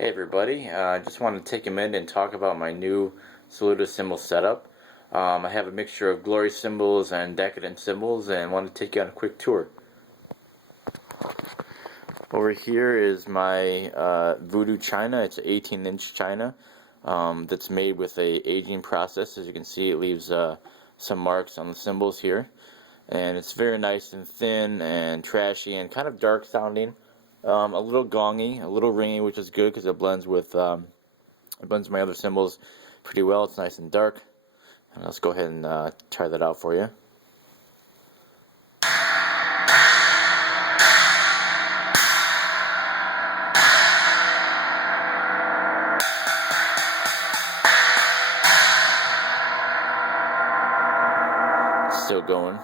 Hey everybody, I just wanted to take a minute and talk about my new Saluda cymbal setup. I have a mixture of glory cymbals and decadent cymbals and want to take you on a quick tour. Over here is my Voodoo China. It's an 18-inch China that's made with a aging process. As you can see, it leaves some marks on the cymbals here. And it's very nice and thin and trashy and kind of dark sounding. A little gongy, a little ringy, which is good because it blends with my other cymbals pretty well. It's nice and dark. And let's go ahead and try that out for you. Still going.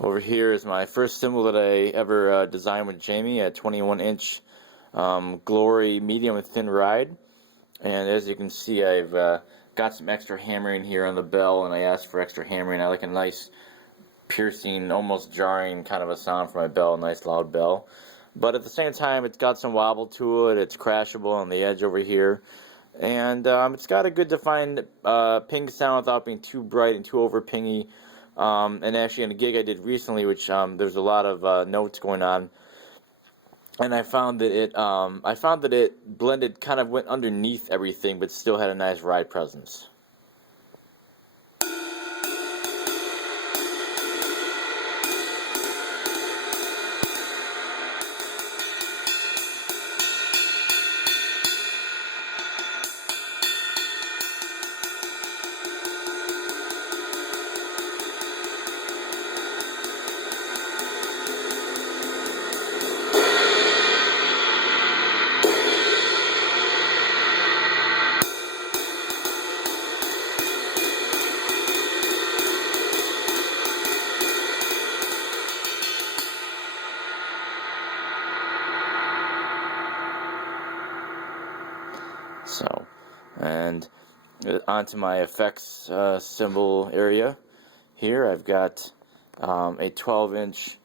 Over here is my first cymbal that I ever designed with Jamie, a 21-inch Glory medium and thin ride. And as you can see, I've got some extra hammering here on the bell, and I asked for extra hammering. I like a nice piercing, almost jarring kind of a sound for my bell, a nice loud bell. But at the same time, it's got some wobble to it. It's crashable on the edge over here. And it's got a good defined ping sound without being too bright and too over pingy. And actually, in a gig I did recently, which there's a lot of notes going on, and I found that it blended, kind of went underneath everything, but still had a nice ride presence. So, and onto my effects cymbal area. Here I've got a 12-inch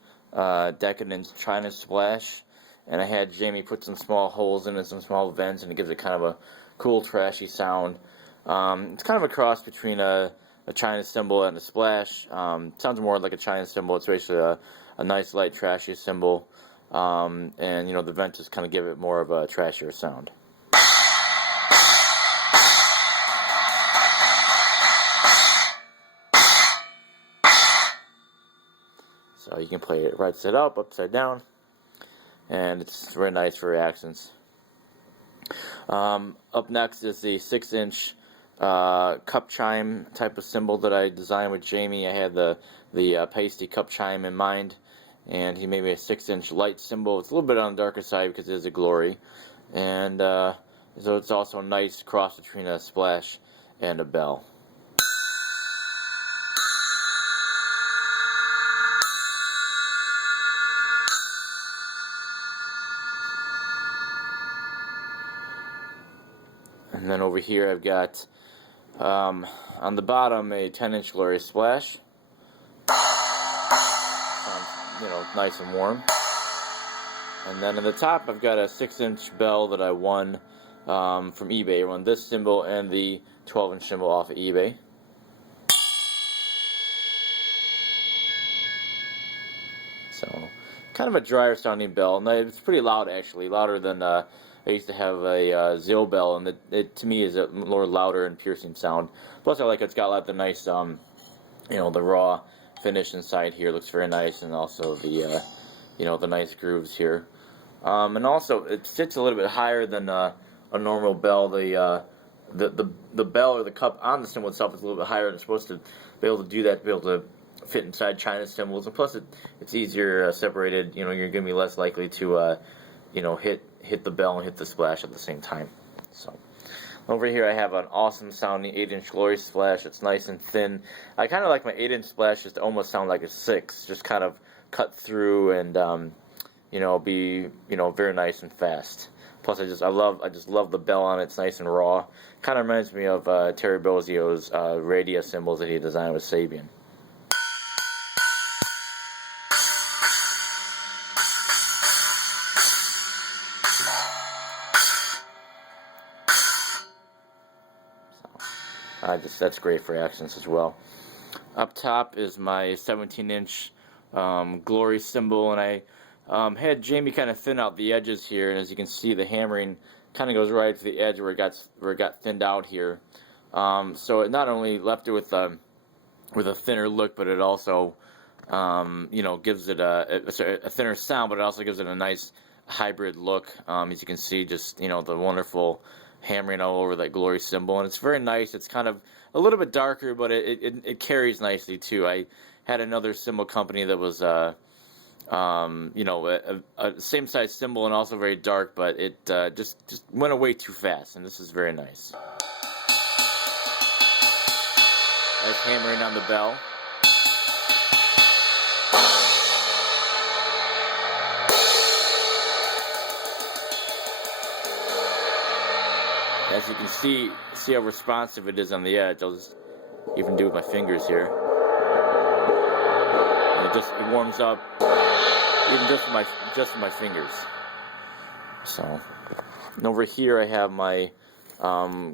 decadent China splash, and I had Jamie put some small holes in it, some small vents, and it gives it kind of a cool, trashy sound. It's kind of a cross between a China cymbal and a splash. Sounds more like a China cymbal. It's basically a nice, light, trashy cymbal, and the vents just kind of give it more of a trashier sound. So you can play it right side up, upside down, and it's very nice for accents. Up next is the 6-inch cup chime type of cymbal that I designed with Jamie. I had the pasty cup chime in mind, and he made me a 6-inch light cymbal. It's a little bit on the darker side because it is a glory, and so it's also a nice cross between a splash and a bell. And then over here I've got, on the bottom, a 10-inch glory splash. Sounds, nice and warm. And then at the top I've got a 6-inch bell that I won from eBay. I won this cymbal and the 12-inch cymbal off of eBay. So, kind of a drier sounding bell. And it's pretty loud, actually, louder than I used to have a Zill bell, and it to me is a more louder and piercing sound. Plus, I like it's got like the nice, the raw finish inside here looks very nice, and also the, the nice grooves here. And also, it sits a little bit higher than a normal bell. The bell or the cup on the cymbal itself is a little bit higher, and it's supposed to be able to do that, to be able to fit inside China cymbals, and plus it's easier separated. You're going to be less likely to hit the bell and hit the splash at the same time. So over here I have an awesome sounding 8-inch glory splash. It's nice and thin. I kind of like my 8-inch splashes to almost sound like a 6, just kind of cut through and be very nice and fast. Plus I just love the bell on it. It's nice and raw. Kind of reminds me of Terry Bozzio's Radia cymbals that he designed with Sabian. That's great for accents as well. Up top is my 17-inch Glory cymbal, and I had Jamie kind of thin out the edges here, and as you can see, the hammering kind of goes right to the edge where it got thinned out here. So it not only left it with a thinner look, but it also gives it a thinner sound, but it also gives it a nice hybrid look. As you can see, just the wonderful hammering all over that Glory cymbal, and it's very nice. It's kind of a little bit darker, but it carries nicely too. I had another cymbal company that was a same size cymbal and also very dark, but it just went away too fast, and this is very nice. Nice hammering on the bell. As you can see how responsive it is on the edge. I'll just even do it with my fingers here. And it warms up even just with my fingers. So, and over here I have my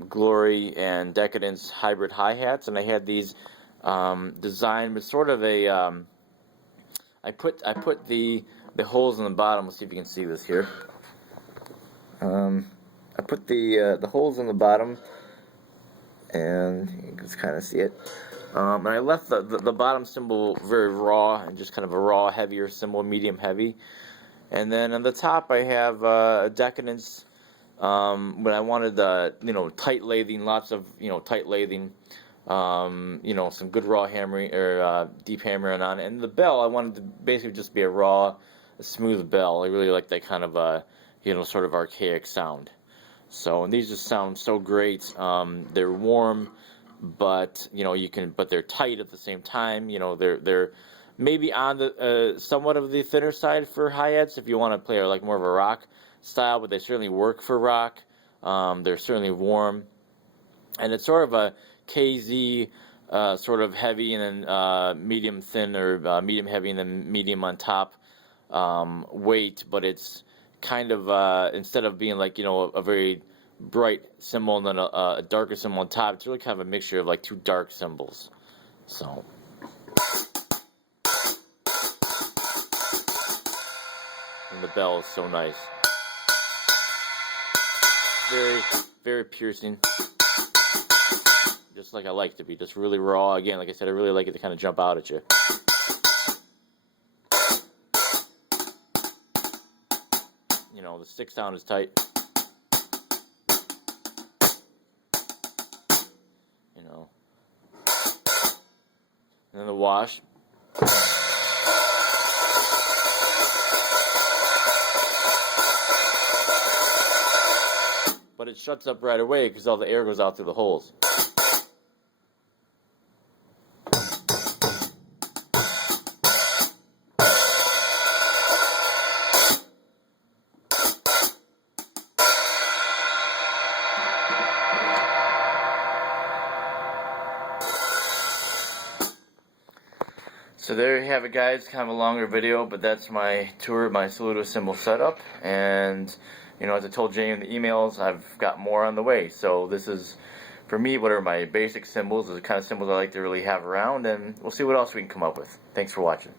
Glory and Decadence hybrid hi-hats, and I had these designed with sort of a I put the holes in the bottom. Let's see if you can see this here. I put the holes in the bottom, and you can just kind of see it. And I left the bottom cymbal very raw, and just kind of a raw, heavier cymbal, medium heavy. And then on the top I have a Decadence. When I wanted tight lathing, lots of tight lathing, some good raw hammering or deep hammering on it. And the bell, I wanted to basically just be a smooth bell. I really like that kind of sort of archaic sound. So, and these just sound so great. They're warm, but but they're tight at the same time. They're maybe on the somewhat of the thinner side for hi-hats if you want to play like more of a rock style, but they certainly work for rock. They're certainly warm, and it's sort of a KZ sort of heavy, and then medium thin, or medium heavy and then medium on top weight, but it's kind of instead of being like a very bright cymbal and then a darker cymbal on top, it's really kind of a mixture of like two dark cymbals. So and the bell is so nice, very, very piercing, just like I like it to be, just really raw. Again, like I said, I really like it to kind of jump out at you. The stick sound is tight. And then the wash. But it shuts up right away because all the air goes out through the holes. So there you have it, guys. Kind of a longer video, but that's my tour of my Saluda cymbal setup. And as I told Jay in the emails, I've got more on the way. So this is, for me, what are my basic cymbals, the kind of cymbals I like to really have around, and we'll see what else we can come up with. Thanks for watching.